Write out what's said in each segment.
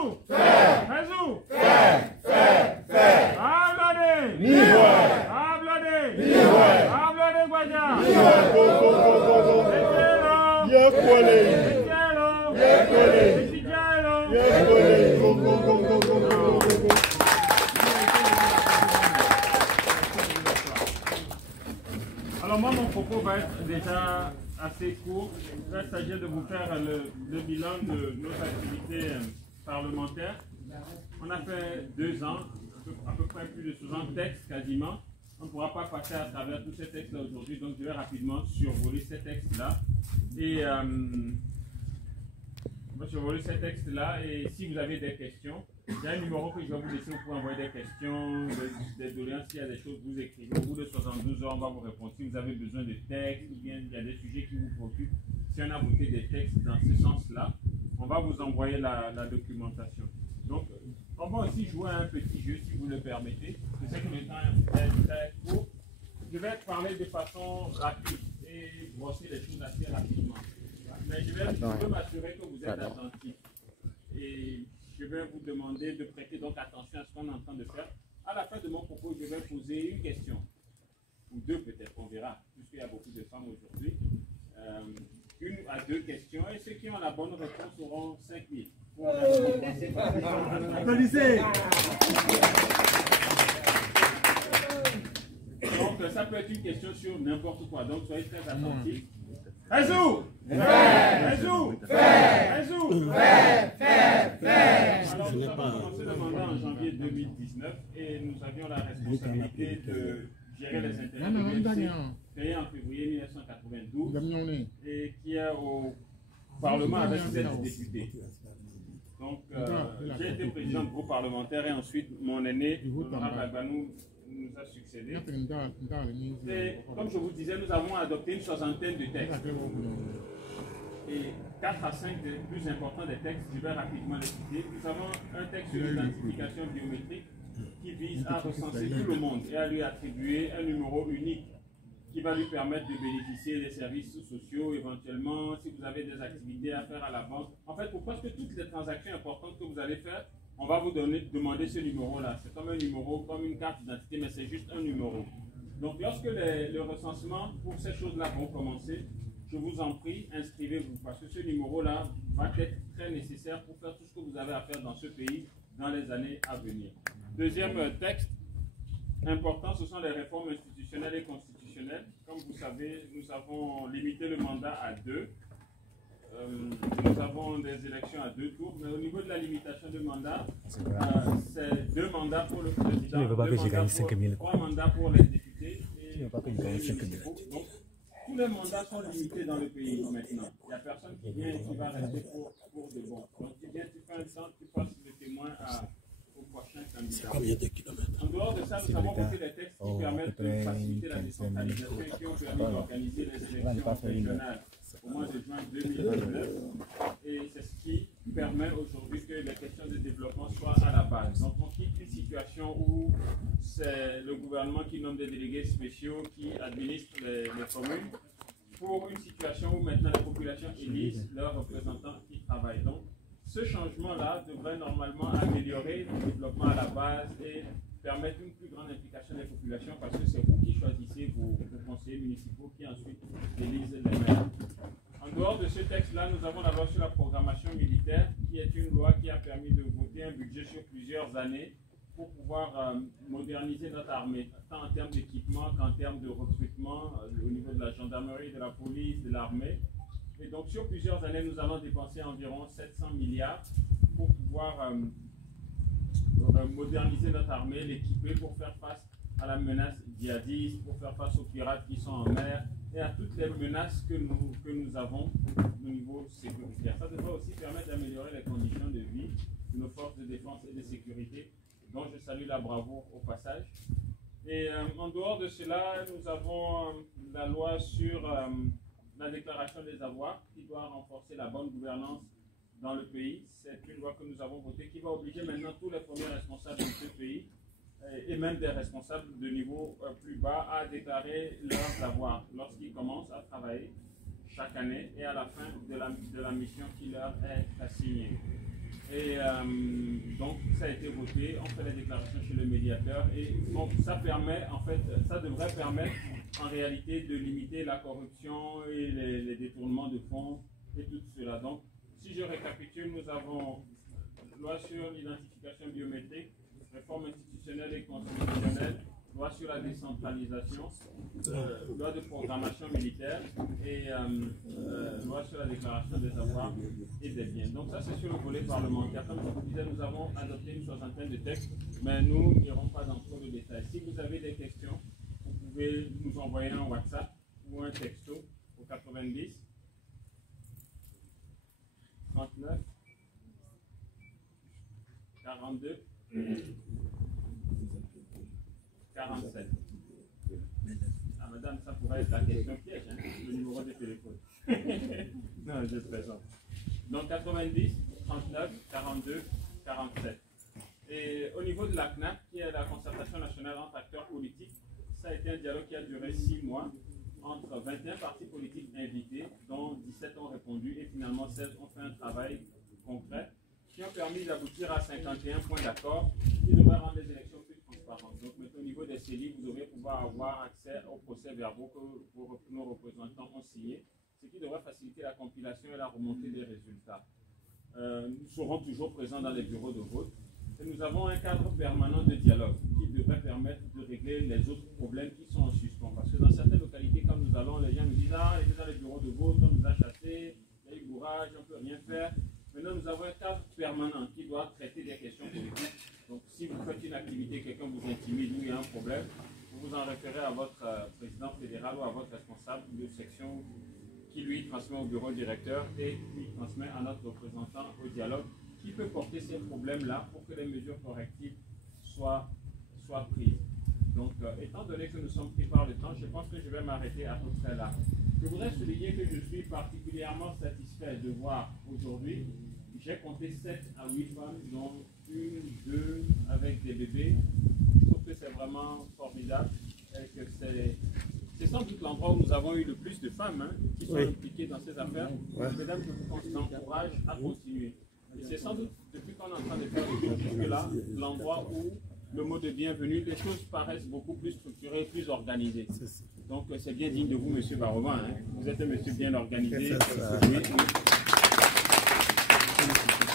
Réseau. Réseau. Ablade. Ablade Guaja. Alors moi, mon propos va être déjà assez court. Il va s'agir de vous faire le bilan de nos activités parlementaires. On a fait 2 ans, à peu près plus de 60 textes quasiment. On ne pourra pas passer à travers tous ces textes-là aujourd'hui, donc je vais rapidement survoler ces textes-là. Et si vous avez des questions, il y a un numéro que je vais vous laisser, vous pouvez envoyer des questions, des doléances, s'il y a des choses que vous écrivez. Au bout de 72 heures, on va vous répondre. Si vous avez besoin de textes, ou bien il y a des sujets qui vous préoccupent, si on a voté des textes dans ce sens-là, on va vous envoyer la documentation. Donc, on va aussi jouer à un petit jeu, si vous le permettez. Je sais que le temps est très court. Je vais parler de façon rapide et brosser les choses assez rapidement. Mais je veux m'assurer que vous êtes attentifs. Et je vais vous demander de prêter donc attention à ce qu'on est en train de faire. À la fin de mon propos, je vais poser une question. Ou 2 peut-être, on verra, puisqu'il y a beaucoup de femmes aujourd'hui. 1 à 2 questions. Et ceux qui ont la bonne réponse auront 5 000. Applaudissez. Donc, ça peut être une question sur n'importe quoi. Donc, soyez très attentifs. Réseau! Réseau! Réseau! Alors, nous avons commencé le mandat en janvier 2019 et nous avions la responsabilité de gérer les intérêts de l'UFC, créé en février 1992 et qui est au Parlement avec 7 députés. Donc, j'ai été président du groupe parlementaire et ensuite mon aîné, Honorable Agbanou, nous a succédé. Et comme je vous disais, nous avons adopté une 60aine de textes. Et 4 à 5 des plus importants des textes, je vais rapidement les citer. Nous avons un texte sur l'identification biométrique qui vise à recenser tout le monde et à lui attribuer un numéro unique qui va lui permettre de bénéficier des services sociaux, éventuellement, si vous avez des activités à faire à la banque. En fait, pour presque toutes les transactions importantes que vous allez faire, on va vous demander ce numéro-là. C'est comme un numéro, comme une carte d'identité, mais c'est juste un numéro. Donc, lorsque le recensement pour ces choses-là vont commencer, je vous en prie, inscrivez-vous, parce que ce numéro-là va être très nécessaire pour faire tout ce que vous avez à faire dans ce pays dans les années à venir. Deuxième texte important, ce sont les réformes institutionnelles et constitutionnelles. Comme vous savez, nous avons limité le mandat à 2. Nous avons des élections à 2 tours, mais au niveau de la limitation de mandat, c'est 2 mandats pour le président, 3 mandats pour les députés et les municipaux. Donc, tous les mandats sont limités dans le pays maintenant. Il n'y a personne qui vient et qui va rester pour de bon. Donc, tu viens, tu fais un temps, tu passes le témoin au prochain candidat. En dehors de ça, nous avons voté des textes qui permettent de faciliter la décentralisation et qui ont permis d'organiser les élections régionales au mois de juin 2019. Et c'est ce qui permet aujourd'hui que les questions de développement soient à la base. Donc on quitte une situation où c'est le gouvernement qui nomme des délégués spéciaux qui administrent les communes pour une situation où maintenant la population élise leurs représentants qui travaillent. Donc ce changement-là devrait normalement améliorer le développement à la base et permettre une plus grande implication des populations parce que c'est vous qui choisissez vos conseillers municipaux qui ensuite élisent les maires. En dehors de ce texte-là, nous avons la loi sur la programmation militaire qui est une loi qui a permis de voter un budget sur plusieurs années pour pouvoir moderniser notre armée, tant en termes d'équipement qu'en termes de recrutement au niveau de la gendarmerie, de la police, de l'armée. Et donc sur plusieurs années, nous allons dépenser environ 700 milliards pour pouvoir moderniser notre armée, l'équiper pour faire face à la menace djihadiste, pour faire face aux pirates qui sont en mer et à toutes les menaces que nous avons au niveau sécuritaire. Ça devrait aussi permettre d'améliorer les conditions de vie de nos forces de défense et de sécurité, dont je salue la bravoure au passage. Et en dehors de cela, nous avons la loi sur la déclaration des avoirs qui doit renforcer la bonne gouvernance dans le pays. C'est une loi que nous avons votée qui va obliger maintenant tous les premiers responsables de ce pays et même des responsables de niveau plus bas à déclarer leurs avoirs lorsqu'ils commencent à travailler chaque année et à la fin de la mission qui leur est assignée. Et donc, ça a été voté, on fait la déclaration chez le médiateur et donc, ça permet, en fait, ça devrait permettre en réalité de limiter la corruption et les détournements de fonds et tout cela. Donc, si je récapitule, nous avons loi sur l'identification biométrique, réforme institutionnelle et constitutionnelle, loi sur la décentralisation, loi de programmation militaire et loi sur la déclaration des avoirs et des biens. Donc ça c'est sur le volet parlementaire. Comme je vous disais, nous avons adopté une soixantaine de textes, mais nous n'irons pas dans trop de détails. Si vous avez des questions, vous pouvez nous envoyer un WhatsApp ou un texto au 90 39 42 47. Ah, madame, ça pourrait être la question piège, hein, le numéro de téléphone. Non, je plaisante. Donc 90, 39, 42, 47. Et au niveau de la CNAC, qui est la concertation nationale entre acteurs politiques, ça a été un dialogue qui a duré 6 mois entre 21 partis politiques invités, dont 17 ont répondu et finalement 16 ont fait un travail concret qui ont permis d'aboutir à 51 points d'accord qui devraient rendre les élections plus transparentes. Donc, au niveau des CELI, vous devrez pouvoir avoir accès aux procès-verbaux que nos représentants ont signés, ce qui devrait faciliter la compilation et la remontée des résultats. Nous serons toujours présents dans les bureaux de vote. Et nous avons un cadre permanent de dialogue qui devrait permettre de régler les autres problèmes qui sont en suspens. Parce que dans certaines localités, quand nous allons, les gens nous disent « Ah, on était dans les bureaux de vote, on nous a chassés, il y a eu bourrage, on ne peut rien faire ». Maintenant, nous avons un cadre permanent qui doit traiter des questions politiques. Donc, si vous faites une activité, quelqu'un vous intimide ou il y a un problème, vous vous en référez à votre président fédéral ou à votre responsable de section qui lui transmet au bureau directeur et lui transmet à notre représentant au dialogue qui peut porter ces problèmes-là pour que les mesures correctives soient prises. Donc, étant donné que nous sommes pris par le temps, je pense que je vais m'arrêter à peu près là. Je voudrais souligner que je suis particulièrement satisfait de voir aujourd'hui, j'ai compté 7 à 8 femmes, dont 1, 2 avec des bébés. Je trouve que c'est vraiment formidable et que c'est sans doute l'endroit où nous avons eu le plus de femmes qui sont impliquées dans ces affaires. Mesdames, je vous encourage à continuer. Et c'est sans doute depuis qu'on est en train de faire les choses jusque-là, l'endroit où le mot de bienvenue, les choses paraissent beaucoup plus structurées, plus organisées. Donc c'est bien digne de vous, monsieur Baroman. Hein. Vous êtes un monsieur bien organisé. Oui. On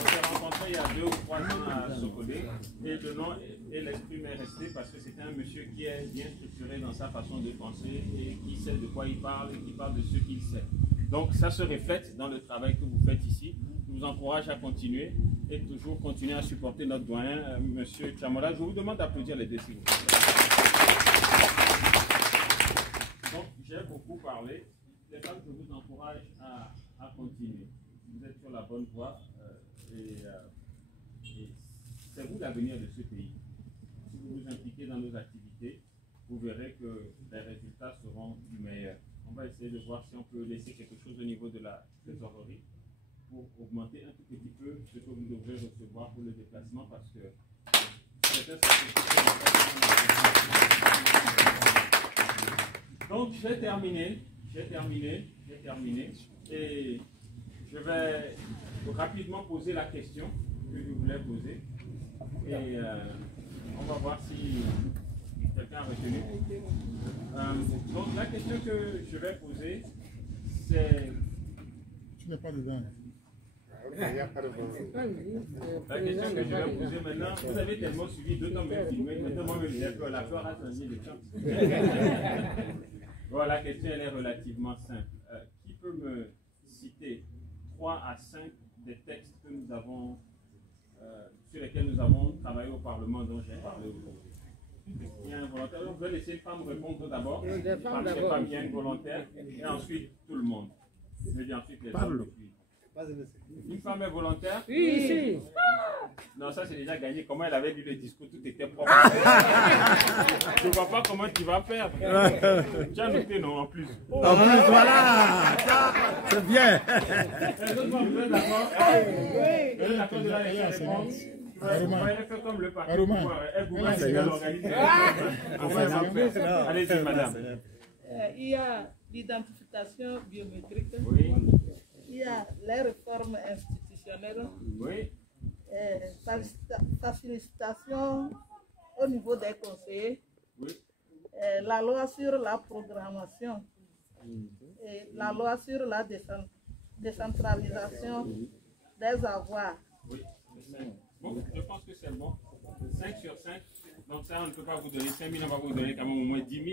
s'est rencontré il y a 2 ou 3 ans à Sokodé et le nom et l'esprit m'est resté parce que c'était un monsieur qui est bien structuré dans sa façon de penser et qui sait de quoi il parle et qui parle de ce qu'il sait. Donc ça se reflète dans le travail que vous faites ici. Je vous encourage à continuer et toujours continuer à supporter notre doyen, monsieur Chamola. Je vous demande d'applaudir les deux, s'il vous plaît. Donc j'ai beaucoup parlé. Les femmes, je vous encourage à continuer. Vous êtes sur la bonne voie et c'est vous l'avenir de ce pays. Si vous vous impliquez dans nos activités, vous verrez que les résultats seront meilleurs. On va essayer de voir si on peut laisser quelque chose au niveau de la trésorerie pour augmenter un tout petit peu ce que vous devrez recevoir pour le déplacement parce que donc j'ai terminé et je vais rapidement poser la question que je voulais poser et on va voir si quelqu'un a retenu. Donc la question que je vais poser, c'est... Tu n'es pas dedans. La question que je vais poser maintenant, vous avez tellement suivi, d'autant me filmer, maintenant moi j'ai peur, la peur a changé de temps. Bon, la question elle est relativement simple. Qui peut me citer 3 à 5 des textes que nous avons, sur lesquels nous avons travaillé au Parlement dont j'ai parlé aujourd'hui? Il y a un volontaire. On va laisser les femmes répondre d'abord. Les femmes, il y a une volontaire. Et ensuite, tout le monde. Je veux dire ensuite les hommes. Une femme est volontaire? Oui, ici. Non, ça c'est déjà gagné. Comment elle avait dit le discours, tout était propre. Je ne vois pas comment tu vas faire. Tu as noté, non, en plus. En plus, voilà. C'est bien. Les autres femmes, vous êtes d'accord? Oui. Vous êtes d'accord de la réponse? Elle fait comme le parti. Elle gouverne, elle organise. Allez-y, madame. Il y a l'identification biométrique. Oui. Il y a les réformes institutionnelles. Oui. sa sollicitation au niveau des conseillers, Oui. La loi sur la programmation, et la loi sur la décentralisation des avoirs. Oui, c'est 5. Bon, je pense que c'est bon. 5 sur 5. Donc ça, on ne peut pas vous donner 5 000, on va vous donner quand même au moins 10 000.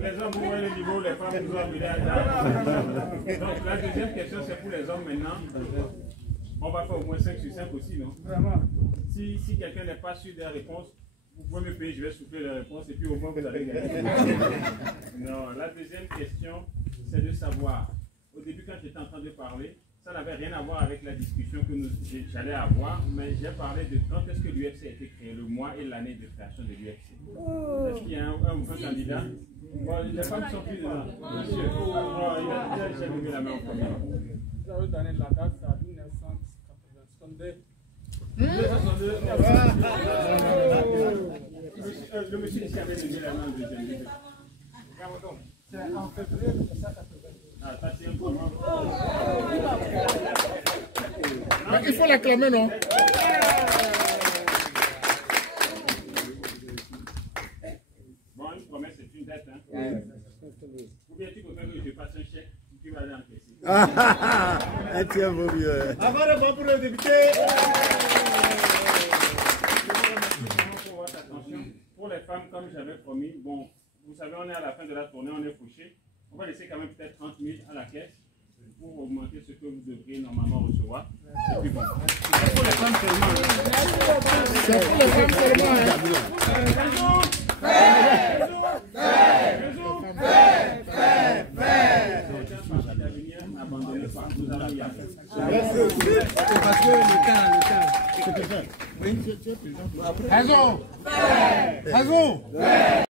Les hommes, vous voyez le niveau, les femmes nous ont amené à ça. Donc la deuxième question, c'est pour les hommes maintenant. On va faire au moins 5 sur 5 aussi, non? Vraiment. Si quelqu'un n'est pas sûr des réponses, vous pouvez me payer, je vais souffler les réponses et puis au moins vous allez gagner. Non, la deuxième question, c'est de savoir. Au début, quand j'étais en train de parler, ça n'avait rien à voir avec la discussion que j'allais avoir, mais j'ai parlé de quand est-ce que l'UFC a été créé, le mois et l'année de création de l'UFC. Est-ce qu'il y a un ou un candidat? Bon, les femmes sont plus dedans. Monsieur, j'ai levé la main en premier. Vous avez donné la date, c'est à 1982. Le monsieur ici avait levé la main en deuxième. C'est en février 1982. Ah, ça c'est un comment? Il faut l'acclamer, non? Bon, une promesse, c'est une dette. Hein? Ou bien tu préfères que je passe un chèque, tu vas aller encaisser. Ah, tiens, vaut mieux. Avant de voir pour le député. Pour votre attention, pour les femmes, comme j'avais promis, bon, vous savez, on est à la fin de la tournée, on est fauché. On va laisser quand même peut-être 30 000 à la caisse pour augmenter ce que vous devriez normalement recevoir. Et puis bon, c'est pour les femmes seulement. C'est pour les femmes seulement. Parce que le temps. Raison. Raison.